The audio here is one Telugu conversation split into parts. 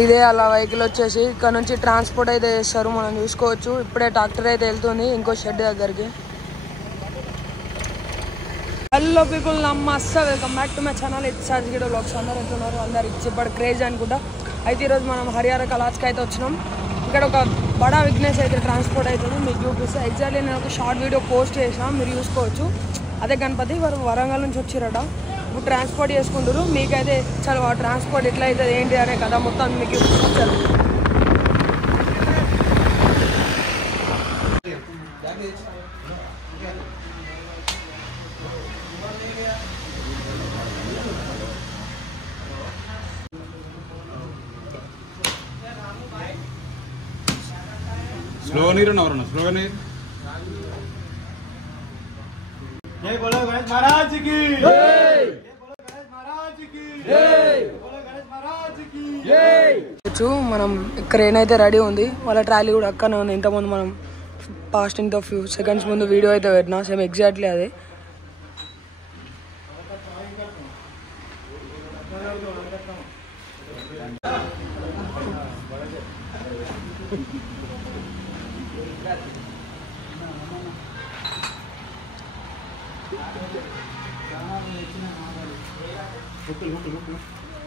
ఇదే అలా వెహికల్ వచ్చేసి ఇక్కడ నుంచి ట్రాన్స్పోర్ట్ అయితే చేస్తారు, మనం చూసుకోవచ్చు. ఇప్పుడే ట్రాక్టర్ అయితే వెళ్తుంది ఇంకో షెడ్ దగ్గరికి. హలో పీపుల్, నమస్తే, welcome back to my channel. It's Gido blogs. అందరూ ఎట్లున్నారు? అందరు ఇచ్చిపడి క్రేజ్ అనుకుంటా. అయితే ఈరోజు మనం హరియారా కలాజ్కి అయితే వచ్చినాం. ఇక్కడ ఒక బడా విఘ్నేష్ అయితే ట్రాన్స్పోర్ట్ అవుతుంది, మీకు చూపిస్తే. ఎగ్జాక్ట్లీ నేను ఒక షార్ట్ వీడియో పోస్ట్ చేసినా, మీరు చూసుకోవచ్చు. అదే గణపతి వారు వరంగల్ నుంచి వచ్చిరట, ఇప్పుడు ట్రాన్స్పోర్ట్ చేసుకుంటారు. మీకైతే చాలా ట్రాన్స్పోర్ట్ ఎట్లా అవుతుంది ఏంటి అనే కదా మొత్తం మీకు చూపించారు. స్లో నీరు స్లోగా నీరు. जय बोलो गणेश महाराज की जय, बोलो गणेश महाराज की जय, बोलो गणेश महाराज की जय. మనం క్రేన్ అయితే రెడీ ఉంది, వాళ్ళ ట్రాలీ కూడా అక్కనే ఉంది. ఇంతకుముందు మనం పాస్ట్ ఇంత ఫ్యూ సెకండ్స్ ముందు వీడియో అయితే పెట్టినా, సేమ్ ఎగ్జాక్ట్లీ అదే.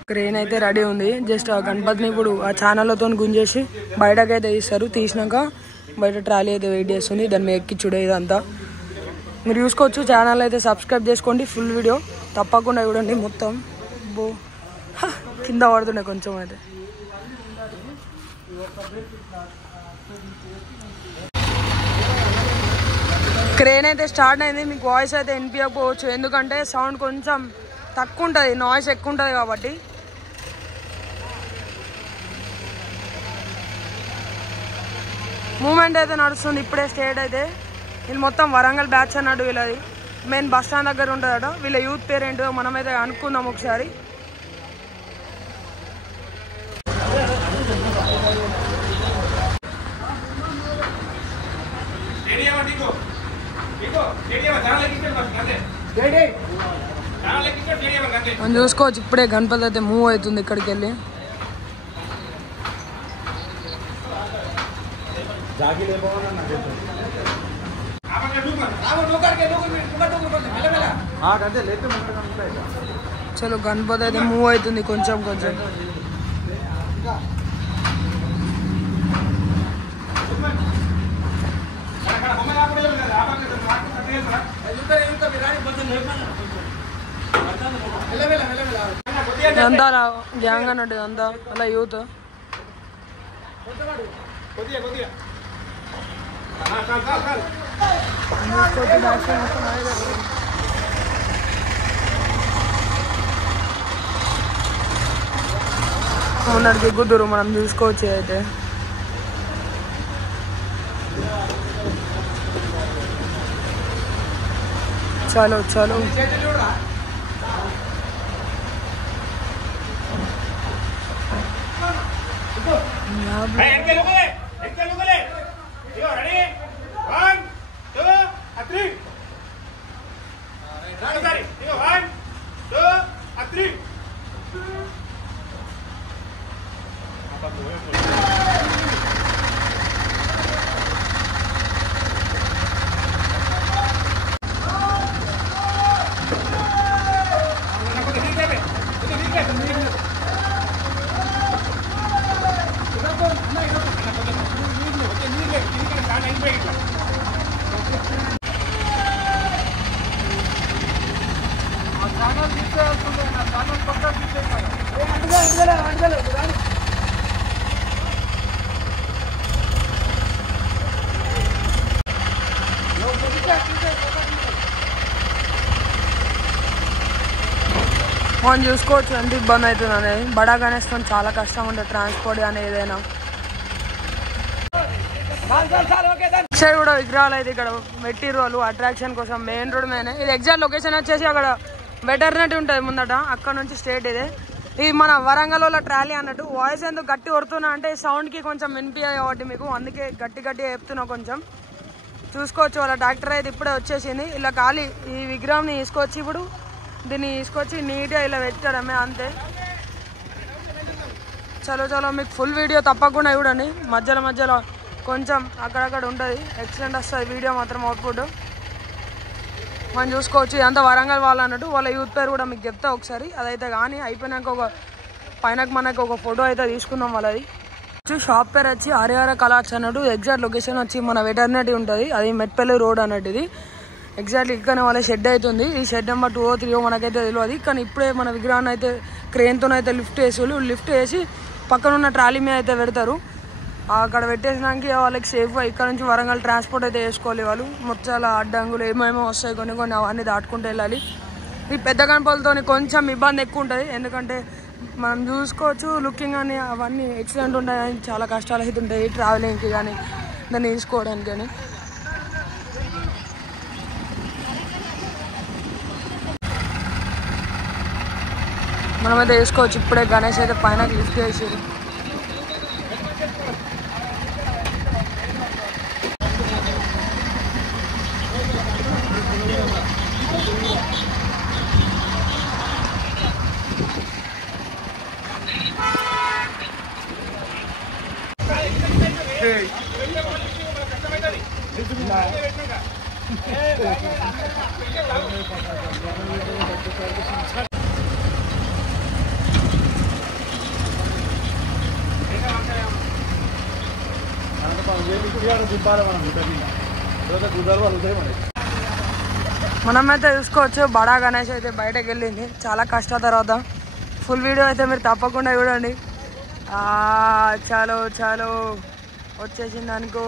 క్రేన్ అయితే రెడీ ఉంది. జస్ట్ ఆ గణపతిని ఇప్పుడు ఆ ఛానళ్ళతో గుంజేసి బయటకైతే తీస్తారు. తీసినాక బయట ట్రాలీ అయితే వెయిట్ చేస్తుంది, దాన్ని మీద ఎక్కించుడే. ఇదంతా మీరు చూసుకోవచ్చు. ఛానల్ అయితే సబ్స్క్రైబ్ చేసుకోండి, ఫుల్ వీడియో తప్పకుండా చూడండి మొత్తం. బో కింద పడుతుండే కొంచెం అయితే. క్రేన్ అయితే స్టార్ట్ అయింది. మీకు వాయిస్ అయితే వినిపించకపోవచ్చు, ఎందుకంటే సౌండ్ కొంచెం తక్కువ ఉంటుంది, నాయిస్ ఎక్కువ ఉంటుంది కాబట్టి. మూమెంట్ అయితే నడుస్తుంది ఇప్పుడే. స్టేట్ అయితే వీళ్ళు మొత్తం వరంగల్ బ్యాచ్ అన్నాడు. వీళ్ళది మెయిన్ బస్ స్టాండ్ దగ్గర ఉంటుందట. వీళ్ళ యూత్ పేరెంట్ మనమైతే అనుకుందాం ఒకసారి. మనం చూసుకోవచ్చు ఇప్పుడే గణపతి అయితే మూవ్ అవుతుంది ఇక్కడికి వెళ్ళి. చలో గణపతి అయితే మూవ్ అవుతుంది కొంచెం కొంచెం. అంతా అలా గ్యాంగ్ అన్నట్టు, అంతా అలా యూత్. ఉన్నడికి గుద్దురు మనం చూసుకోవచ్చు. అయితే చలో చలో. మనం చూసుకోవచ్చు ఎంత ఇబ్బంది అవుతుంది అనేది. బడా గణేష్తో చాలా కష్టం ఉంటుంది ట్రాన్స్పోర్ట్ కానీ ఏదైనా. సైడ్ కూడా విగ్రహాలు అయితే ఇక్కడ పెట్టిర్రు వాళ్ళు అట్రాక్షన్ కోసం. మెయిన్ రోడ్ మీద ఇది ఎగ్జాక్ట్ లొకేషన్ వచ్చేసి అక్కడ వెటర్నరీ ఉంటుంది ముందట, అక్కడ నుంచి స్ట్రేట్ ఇదే. ఇది మన వరంగల్ వాళ్ళ ట్రాలీ అన్నట్టు. వాయిస్ ఎందుకు గట్టి కొడుతున్నా అంటే సౌండ్కి కొంచెం వినిపించాయి కాబట్టి మీకు, అందుకే గట్టి గట్టి చెప్తున్నా కొంచెం. చూసుకోవచ్చు వాళ్ళ ట్రాక్టర్ అయితే ఇప్పుడే వచ్చేసింది. ఇలా ఖాళీ ఈ విగ్రహంని తీసుకొచ్చి ఇప్పుడు దీన్ని తీసుకొచ్చి నీట్గా ఇలా పెట్టడమే అంతే. చలో చలో మీకు ఫుల్ వీడియో తప్పకుండా చూడండి. మధ్యలో కొంచెం అక్కడక్కడ ఉంటుంది, ఎక్సలెంట్ వస్తుంది వీడియో మాత్రం అవుట్పుట్ మనం చూసుకోవచ్చు. ఇదంతా వరంగల్ వాళ్ళు అన్నట్టు, వాళ్ళ యూత్ పేరు కూడా మీకు చెప్తా ఒకసారి. అదైతే కానీ అయిపోయినాక మనకు ఒక ఫోటో అయితే తీసుకుందాం వాళ్ళది. షాప్ పేరు వచ్చి హరిహర కలాక్స్ అన్నట్టు. ఎగ్జాక్ట్ లొకేషన్ వచ్చి మన వెటర్నరీ ఉంటుంది, అది మెట్పల్లి రోడ్ అన్నట్టు. ఇది ఎగ్జాక్ట్లీ ఇక్కడ వాళ్ళ షెడ్ అవుతుంది. ఈ షెడ్ నెంబర్ 2 or 3 మనకైతే తెలియదు. కానీ ఇప్పుడే మన విగ్రహాన్ని అయితే క్రేన్తోనైతే లిఫ్ట్ వేసి పక్కన ఉన్న ట్రాలీ మీద అయితే పెడతారు. అక్కడ పెట్టేసినాక వాళ్ళకి సేఫ్గా ఇక్కడ నుంచి వరంగల్ ట్రాన్స్పోర్ట్ అయితే వేసుకోవాలి వాళ్ళు. మొత్తాల అడ్డంగులు ఏమేమో వస్తాయి కొన్ని అవన్నీ దాటుకుంటూ వెళ్ళాలి. ఈ పెద్ద గణపతులతో కొంచెం ఇబ్బంది ఎక్కువ ఉంటుంది, ఎందుకంటే మనం చూసుకోవచ్చు లుకింగ్ అని అవన్నీ ఎక్సలెంట్ ఉంటాయి. చాలా కష్టాలు అయితే ఉంటాయి ట్రావెలింగ్కి కానీ దాన్ని తీసుకోవడానికి కానీ. మనమైతే వేసుకోవచ్చు. ఇప్పుడే గణేష్ అయితే పైన లిఫ్ట్ చేసారు. మనమైతే చూసుకోవచ్చు బడా గణేష్ అయితే బయటకు వెళ్ళింది చాలా కష్టాల తర్వాత. ఫుల్ వీడియో అయితే మీరు తప్పకుండా చూడండి. చాలో వచ్చేసింది అనుకో.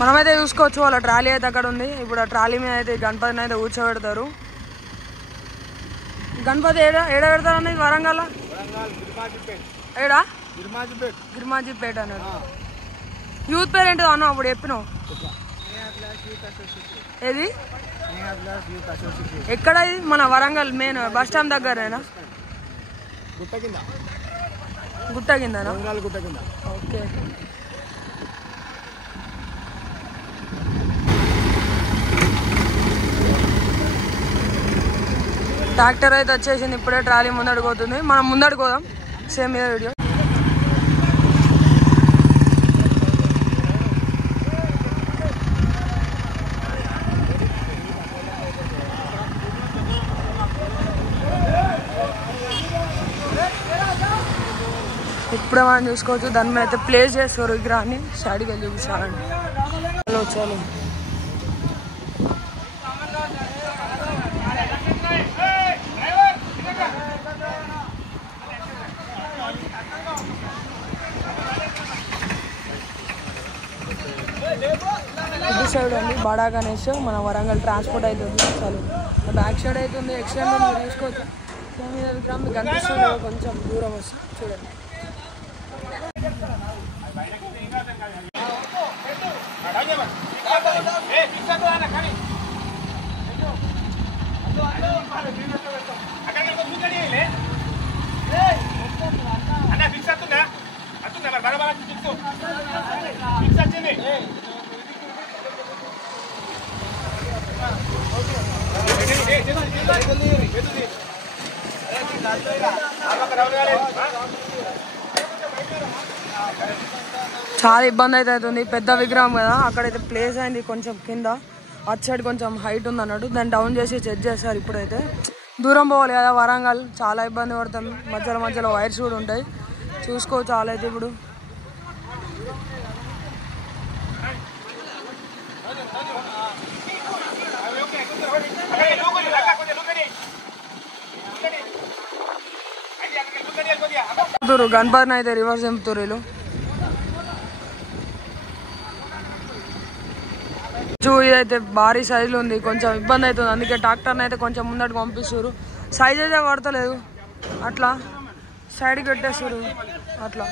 మనమైతే చూసుకోవచ్చు వాళ్ళ ట్రాలీ అయితే అక్కడ ఉంది. ఇప్పుడు ఆ ట్రాలీ మీద అయితే గణపతిని అయితే కూర్చోబెడతారు. గణపతి ఏడ పెడతారు అన్నది వరంగల్ ఏడా గిరిమాజీపేట అన్నాడు. యూత్ పేరు ఏంటో అన్న అప్పుడు చెప్పినావు. ఏది ఎక్కడ? ఇది మన వరంగల్ మెయిన్ బస్ స్టాండ్ దగ్గరేనా? గుట్ట కిందనా? ఓకే. ట్రాక్టర్ అయితే వచ్చేసింది. ఇప్పుడే ట్రాలీ ముందడుగు పోతుంది. మనం ముందడుగు పోదాం. సేమ్ ఇదే వీడియో. ఇప్పుడే మనం చూసుకోవచ్చు దాని మీద అయితే ప్లేస్ చేస్తారు విగ్రహాన్ని. సైడ్కి వెళ్ళి చూపిస్తారండి. చాలు ఇది సైడ్ అండి బడా గణేష్ మన వరంగల్ ట్రాన్స్పోర్ట్ అవుతుంది. చాలు బ్యాక్ సైడ్ అవుతుంది. ఎక్సలెంట్ ఉంది, చూసుకోవచ్చు. మీద విగ్రహం మీకు కనిపిస్తుంది కొంచెం దూరం వస్తుంది చూడండి. చాలా ఇబ్బంది అయితే అవుతుంది. పెద్ద విగ్రహం కదా, అక్కడైతే ప్లేస్ అయింది కొంచెం కింద, అటు సైడ్ కొంచెం హైట్ ఉంది అన్నట్టు. దాన్ని డౌన్ చేసి చెక్ చేస్తారు. ఇప్పుడైతే దూరం పోవాలి కదా వరంగల్, చాలా ఇబ్బంది పడతాం. మధ్యలో వైర్స్ కూడా ఉంటాయి, చూసుకో. చాలా అయితే ఇప్పుడు గణపతిని అయితే రివర్స్ దింపుతారు వీళ్ళు. ఇదైతే భారీ సైజులో ఉంది, కొంచెం ఇబ్బంది అవుతుంది. అందుకే ట్రాక్టర్ని అయితే కొంచెం ముందటికి పంపిస్తారు. సైజ్ అయితే పడతలేదు, అట్లా సైడ్కి పెట్టేస్తారు అట్లా.